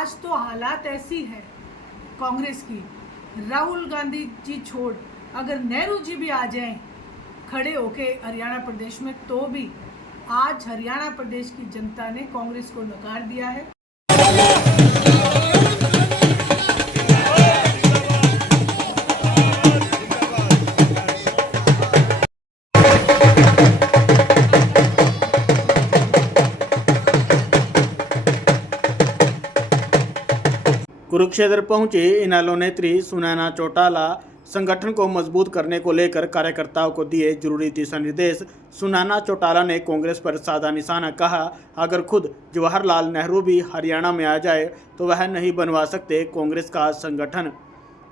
आज तो हालात ऐसी है कांग्रेस की, राहुल गांधी जी छोड़ अगर नेहरू जी भी आ जाएं खड़े होके हरियाणा प्रदेश में, तो भी आज हरियाणा प्रदेश की जनता ने कांग्रेस को नकार दिया है। कुरुक्षेत्र पहुंचे इनेलो नेत्री सुनैना चौटाला संगठन को मजबूत करने को लेकर कार्यकर्ताओं को दिए जरूरी दिशा निर्देश। सुनैना चौटाला ने कांग्रेस पर साधा निशाना कहा, अगर खुद जवाहरलाल नेहरू भी हरियाणा में आ जाए तो वह नहीं बनवा सकते कांग्रेस का संगठन।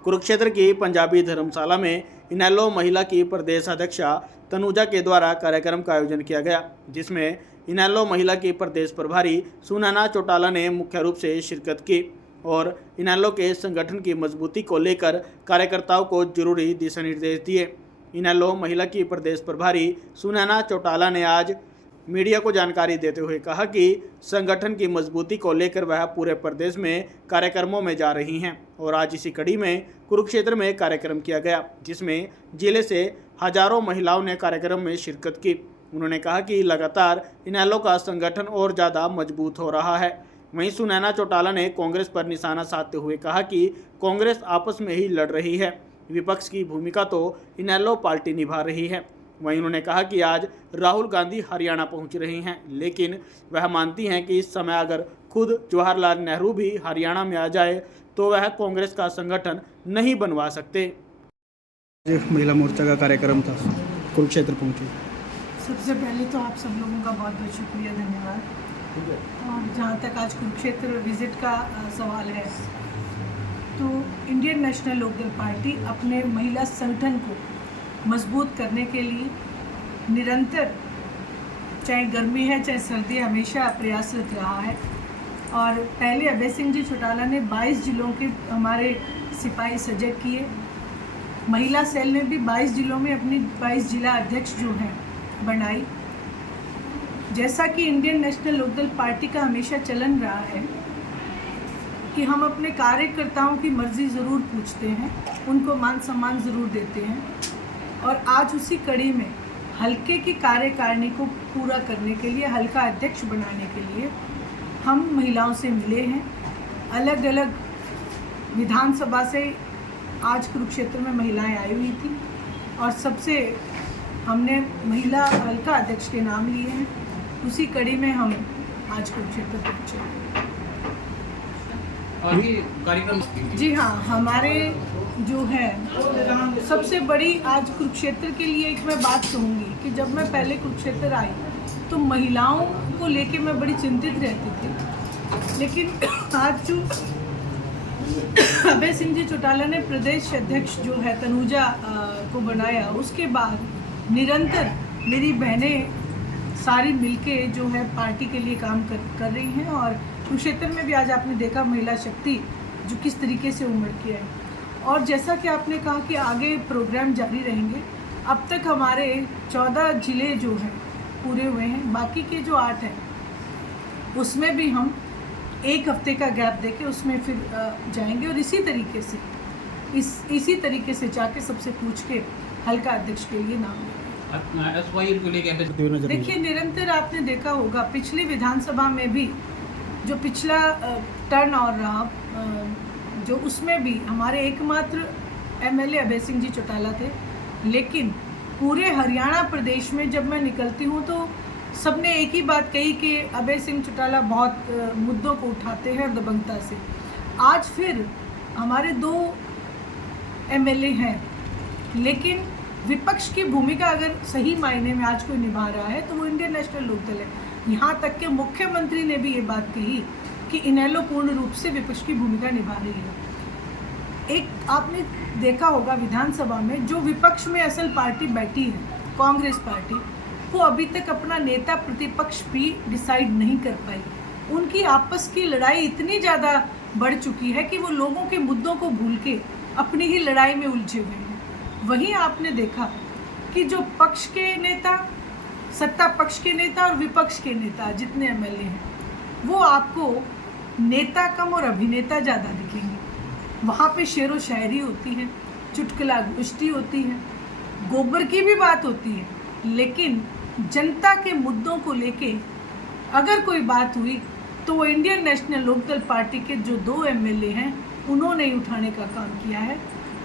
कुरुक्षेत्र की पंजाबी धर्मशाला में इनेलो महिला की प्रदेश अध्यक्षा तनुजा के द्वारा कार्यक्रम का आयोजन किया गया, जिसमें इनेलो महिला की प्रदेश प्रभारी सुनैना चौटाला ने मुख्य रूप से शिरकत की और इनेलो के संगठन की मजबूती को लेकर कार्यकर्ताओं को जरूरी दिशा निर्देश दिए। इनेलो महिला की प्रदेश प्रभारी सुनैना चौटाला ने आज मीडिया को जानकारी देते हुए कहा कि संगठन की मजबूती को लेकर वह पूरे प्रदेश में कार्यक्रमों में जा रही हैं और आज इसी कड़ी में कुरुक्षेत्र में कार्यक्रम किया गया, जिसमें जिले से हजारों महिलाओं ने कार्यक्रम में शिरकत की। उन्होंने कहा कि लगातार इनेलो का संगठन और ज़्यादा मजबूत हो रहा है। वहीं सुनैना चौटाला ने कांग्रेस पर निशाना साधते हुए कहा कि कांग्रेस आपस में ही लड़ रही है, विपक्ष की भूमिका तो इनेलो पार्टी निभा रही है। वहीं उन्होंने कहा कि आज राहुल गांधी हरियाणा पहुंच रही हैं, लेकिन वह मानती हैं कि इस समय अगर खुद जवाहरलाल नेहरू भी हरियाणा में आ जाए तो वह कांग्रेस का संगठन नहीं बनवा सकते। महिला मोर्चा का कार्यक्रम था, कुरुक्षेत्र पहुंची। सबसे पहले तो आप सब लोगों का बहुत बहुत शुक्रिया, धन्यवाद। और जहाँ तक आज कुरुक्षेत्र विजिट का सवाल है, तो इंडियन नेशनल लोकदल पार्टी अपने महिला संगठन को मजबूत करने के लिए निरंतर, चाहे गर्मी है चाहे सर्दी, हमेशा प्रयासरत रहा है। और पहले अभय सिंह जी चौटाला ने 22 जिलों के हमारे सिपाही सजग किए। महिला सेल ने भी 22 जिलों में अपनी 22 जिला अध्यक्ष जो हैं बनाई। जैसा कि इंडियन नेशनल लोकदल पार्टी का हमेशा चलन रहा है कि हम अपने कार्यकर्ताओं की मर्जी ज़रूर पूछते हैं, उनको मान सम्मान ज़रूर देते हैं, और आज उसी कड़ी में हल्के की कार्यकारिणी को पूरा करने के लिए, हल्का अध्यक्ष बनाने के लिए हम महिलाओं से मिले हैं। अलग अलग विधानसभा से आज कुरुक्षेत्र में महिलाएं आई हुई थी और सबसे हमने महिला हल्का अध्यक्ष के नाम लिए हैं। उसी कड़ी में हम आज कुरुक्षेत्र पहुँचे। कार्यक्रम जी हाँ, हमारे जो है सबसे बड़ी आज कुरुक्षेत्र के लिए एक मैं बात कहूँगी कि जब मैं पहले कुरुक्षेत्र आई तो महिलाओं को लेके मैं बड़ी चिंतित रहती थी, लेकिन आज जो अभय सिंह जी चौटाला ने प्रदेश अध्यक्ष जो है तनुजा को बनाया, उसके बाद निरंतर मेरी बहनें सारी मिलके जो है पार्टी के लिए काम कर रही हैं। और कुरुक्षेत्र में भी आज आपने देखा महिला शक्ति जो किस तरीके से उमड़ के है। और जैसा कि आपने कहा कि आगे प्रोग्राम जारी रहेंगे, अब तक हमारे 14 जिले जो हैं पूरे हुए हैं, बाकी के जो 8 हैं उसमें भी हम एक हफ्ते का गैप देके उसमें फिर जाएंगे और इसी तरीके से जाके सबसे पूछ के हल्का अध्यक्ष के लिए नाम लेंगे। देखिए, निरंतर आपने देखा होगा पिछली विधानसभा में भी जो पिछला टर्न और रहा, जो उसमें भी हमारे एकमात्र एमएलए अभय सिंह जी चौटाला थे, लेकिन पूरे हरियाणा प्रदेश में जब मैं निकलती हूँ तो सबने एक ही बात कही कि अभय सिंह चौटाला बहुत मुद्दों को उठाते हैं दबंगता से। आज फिर हमारे 2 एमएलए हैं, लेकिन विपक्ष की भूमिका अगर सही मायने में आज कोई निभा रहा है तो वो इंडियन नेशनल लोकदल है। यहाँ तक के मुख्यमंत्री ने भी ये बात कही कि इनेलो पूर्ण रूप से विपक्ष की भूमिका निभा रही है। एक आपने देखा होगा विधानसभा में जो विपक्ष में असल पार्टी बैठी है, कांग्रेस पार्टी, वो अभी तक अपना नेता प्रतिपक्ष भी डिसाइड नहीं कर पाई। उनकी आपस की लड़ाई इतनी ज़्यादा बढ़ चुकी है कि वो लोगों के मुद्दों को भूल के अपनी ही लड़ाई में उलझे हुए हैं। वहीं आपने देखा कि जो पक्ष के नेता, सत्ता पक्ष के नेता और विपक्ष के नेता जितने एमएलए हैं, वो आपको नेता कम और अभिनेता ज़्यादा दिखेंगे। वहाँ पे शेर व शायरी होती है, चुटकुला गोष्ठी होती है, गोबर की भी बात होती है, लेकिन जनता के मुद्दों को लेके अगर कोई बात हुई तो वो इंडियन नेशनल लोकदल पार्टी के जो 2 एमएलए हैं उन्होंने ही उठाने का काम किया है।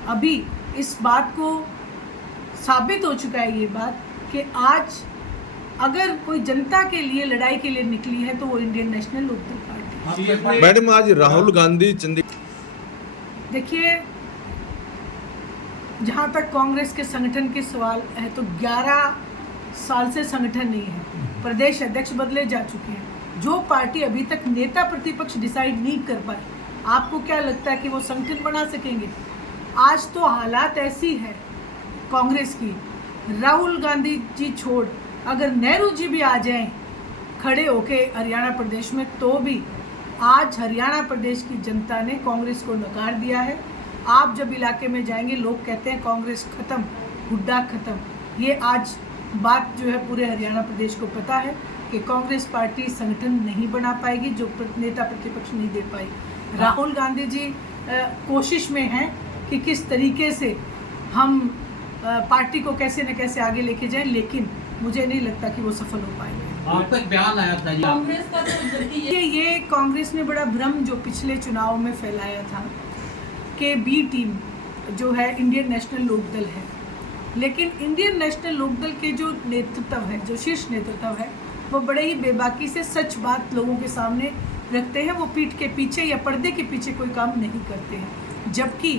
अभी इस बात को साबित हो चुका है ये बात कि आज अगर कोई जनता के लिए लड़ाई के लिए निकली है तो वो इंडियन नेशनल लोकदल पार्टी है। मैडम आज राहुल गांधी चंडीगढ़, देखिए, जहाँ तक कांग्रेस के संगठन के सवाल है तो 11 साल से संगठन नहीं है, प्रदेश अध्यक्ष बदले जा चुके हैं। जो पार्टी अभी तक नेता प्रतिपक्ष डिसाइड नहीं कर पाए, आपको क्या लगता है कि वो संगठन बना सकेंगे? आज तो हालात ऐसी है कांग्रेस की, राहुल गांधी जी छोड़ अगर नेहरू जी भी आ जाएं खड़े होके हरियाणा प्रदेश में, तो भी आज हरियाणा प्रदेश की जनता ने कांग्रेस को नकार दिया है। आप जब इलाके में जाएंगे लोग कहते हैं कांग्रेस खत्म, हुड्डा खत्म। ये आज बात जो है पूरे हरियाणा प्रदेश को पता है कि कांग्रेस पार्टी संगठन नहीं बना पाएगी जो नेता प्रतिपक्ष नहीं दे पाई। राहुल गांधी जी कोशिश में हैं कि किस तरीके से हम पार्टी को कैसे न कैसे आगे लेके जाएं, लेकिन मुझे नहीं लगता कि वो सफल हो पाएंगे। आज तक बयान आया था कांग्रेस का तो ये कांग्रेस ने बड़ा भ्रम जो पिछले चुनाव में फैलाया था कि बी टीम जो है इंडियन नेशनल लोकदल है, लेकिन इंडियन नेशनल लोकदल के जो नेतृत्व है, जो शीर्ष नेतृत्व है, वो बड़े ही बेबाकी से सच बात लोगों के सामने रखते हैं। वो पीठ के पीछे या पर्दे के पीछे कोई काम नहीं करते हैं। जबकि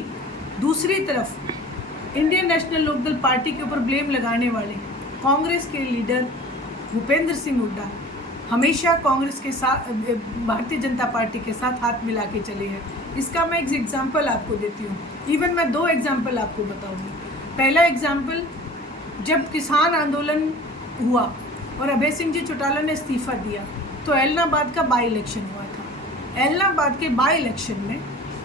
दूसरी तरफ इंडियन नेशनल लोकदल पार्टी के ऊपर ब्लेम लगाने वाले कांग्रेस के लीडर भूपेंद्र सिंह हुड्डा हमेशा कांग्रेस के साथ, भारतीय जनता पार्टी के साथ हाथ मिला के चले हैं। इसका मैं एक एग्जाम्पल आपको देती हूँ। इवन मैं 2 एग्जाम्पल आपको बताऊँगी। पहला एग्जाम्पल, जब किसान आंदोलन हुआ और अभय सिंह जी चौटाला ने इस्तीफा दिया तो एलनाबाद का बाई इलेक्शन हुआ था। एलनाबाद के बाई इलेक्शन में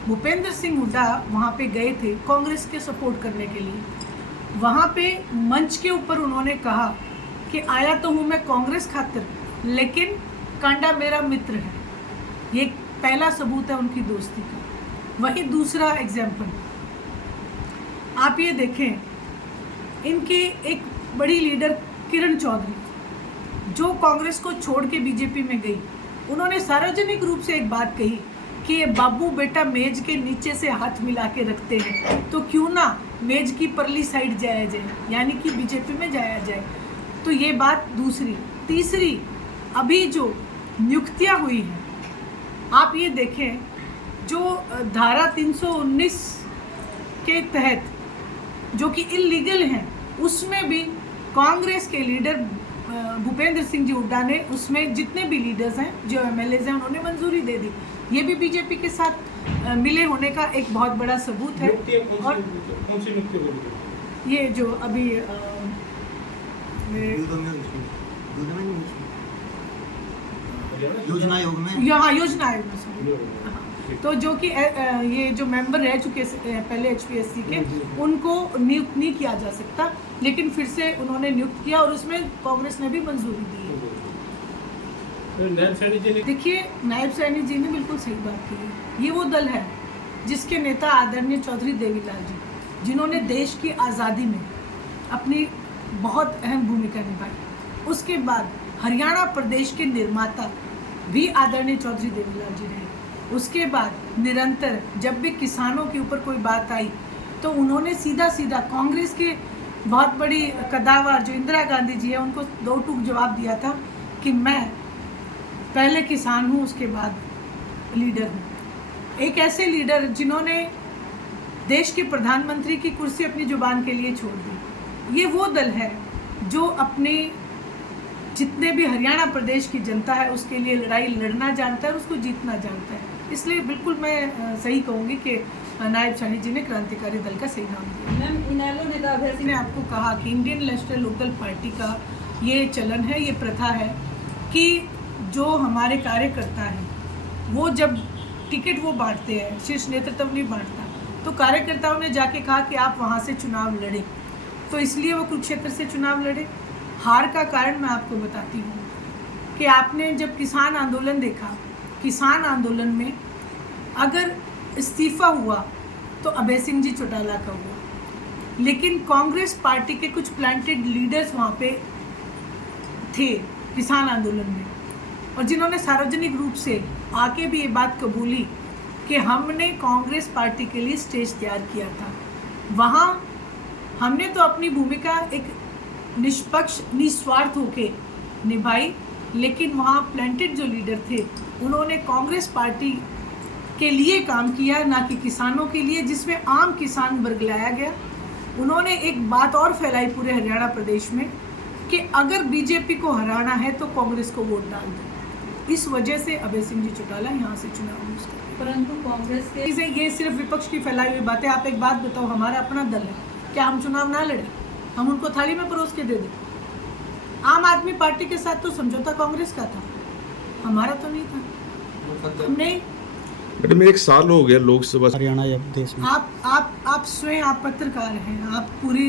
भूपेंद्र सिंह हुड्डा वहाँ पे गए थे कांग्रेस के सपोर्ट करने के लिए। वहाँ पे मंच के ऊपर उन्होंने कहा कि आया तो हूँ मैं कांग्रेस खातिर, लेकिन कांडा मेरा मित्र है। ये पहला सबूत है उनकी दोस्ती का। वही दूसरा एग्जाम्पल आप ये देखें, इनकी एक बड़ी लीडर किरण चौधरी जो कांग्रेस को छोड़ के बीजेपी में गई, उन्होंने सार्वजनिक रूप से एक बात कही कि ये बाबू बेटा मेज के नीचे से हाथ मिला के रखते हैं, तो क्यों ना मेज की परली साइड जाया जाए, यानी कि बीजेपी में जाया जाए। तो ये बात दूसरी। तीसरी, अभी जो नियुक्तियां हुई हैं, आप ये देखें, जो धारा 319 के तहत जो कि इलीगल हैं, उसमें भी कांग्रेस के लीडर भूपेंद्र सिंह जी हुड्डा ने उसमें जितने भी लीडर्स हैं, जो एमएलएज हैं, उन्होंने मंजूरी दे दी। ये भी बीजेपी के साथ मिले होने का एक बहुत बड़ा सबूत है। और ये जो अभी योजना आयोग में, यहाँ योजना आयोग में तो जो कि ये जो मेंबर रह चुके पहले एचपीएससी के, उनको नियुक्त नहीं किया जा सकता, लेकिन फिर से उन्होंने नियुक्त किया और उसमें कांग्रेस ने भी मंजूरी दी है। देखिए, नायब सैनी जी ने बिल्कुल सही बात की है। ये वो दल है जिसके नेता आदरणीय चौधरी देवीलाल जी, जिन्होंने देश की आज़ादी में अपनी बहुत अहम भूमिका निभाई। उसके बाद हरियाणा प्रदेश के निर्माता भी आदरणीय चौधरी देवीलाल जी रहे। उसके बाद निरंतर जब भी किसानों के ऊपर कोई बात आई तो उन्होंने सीधा सीधा कांग्रेस के बहुत बड़ी कदावर जो इंदिरा गांधी जी है, उनको 2 टूक जवाब दिया था कि मैं पहले किसान हूँ, उसके बाद लीडर हूँ। एक ऐसे लीडर जिन्होंने देश के प्रधानमंत्री की कुर्सी अपनी जुबान के लिए छोड़ दी। ये वो दल है जो अपने जितने भी हरियाणा प्रदेश की जनता है उसके लिए लड़ाई लड़ना जानता है और उसको जीतना जानता है। इसलिए बिल्कुल मैं सही कहूँगी कि नायब सैनी जी ने क्रांतिकारी दल का सही नाम दिया। मैम, इनेलो नेता अभय सिंह ने आपको कहा कि इंडियन नेशनल लोकदल पार्टी का ये चलन है, ये प्रथा है कि जो हमारे कार्यकर्ता हैं वो जब टिकट वो बांटते हैं, शीर्ष नेतृत्व नहीं बांटता, तो कार्यकर्ताओं ने जाके कहा कि आप वहाँ से चुनाव लड़ें, तो इसलिए वो कुरुक्षेत्र से चुनाव लड़े। हार का कारण मैं आपको बताती हूँ कि आपने जब किसान आंदोलन देखा किसान आंदोलन में अगर इस्तीफा हुआ तो अभय सिंह जी चौटाला का हुआ, लेकिन कांग्रेस पार्टी के कुछ प्लांटेड लीडर्स वहाँ पे थे किसान आंदोलन में, और जिन्होंने सार्वजनिक रूप से आके भी ये बात कबूली कि हमने कांग्रेस पार्टी के लिए स्टेज तैयार किया था। वहाँ हमने तो अपनी भूमिका एक निष्पक्ष निस्वार्थ होके निभाई, लेकिन वहाँ प्लांटेड जो लीडर थे उन्होंने कांग्रेस पार्टी के लिए काम किया, ना कि किसानों के लिए, जिसमें आम किसान वर्ग लाया गया। उन्होंने एक बात और फैलाई पूरे हरियाणा प्रदेश में कि अगर बीजेपी को हराना है तो कांग्रेस को वोट डाल दो। इस वजह से अभय सिंह जी चौटाला यहाँ से चुनाव लड़ सकते। परंतु कांग्रेस के ये सिर्फ विपक्ष की फैलाई हुई बातें। आप एक बात बताओ, हमारा अपना दल है, क्या हम चुनाव ना लड़े? हम उनको थाली में परोस के दे दें? आम आदमी पार्टी के साथ तो समझौता कांग्रेस का था, हमारा तो नहीं था। हमने मैडम 1 साल हो गया लोकसभा हरियाणा या देश में। आप स्वयं आप पत्रकार हैं, आप पूरी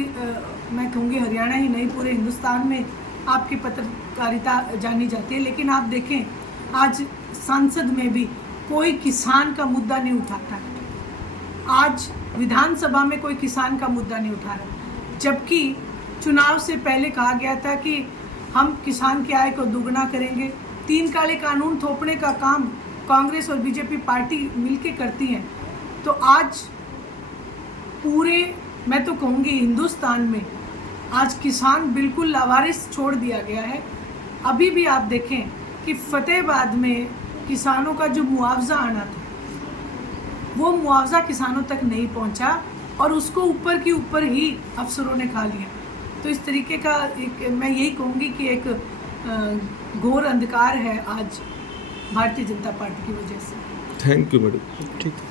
मैं कहूँगी हरियाणा ही नहीं पूरे हिंदुस्तान में आपकी पत्रकारिता जानी जाती है, लेकिन आप देखें आज संसद में भी कोई किसान का मुद्दा नहीं उठाता है। आज विधानसभा में कोई किसान का मुद्दा नहीं उठा रहा, जबकि चुनाव से पहले कहा गया था कि हम किसान की आय को दुगना करेंगे। 3 काले कानून थोपने का काम कांग्रेस और बीजेपी पार्टी मिलके करती हैं। तो आज पूरे मैं तो कहूँगी हिंदुस्तान में आज किसान बिल्कुल लावारिस छोड़ दिया गया है। अभी भी आप देखें कि फतेहाबाद में किसानों का जो मुआवजा आना था वो मुआवजा किसानों तक नहीं पहुंचा, और उसको ऊपर की ऊपर ही अफसरों ने खा लिया। तो इस तरीके का एक मैं यही कहूँगी कि एक घोर अंधकार है आज भारतीय जनता पार्टी की वजह से। Thank you madam. ठीक है।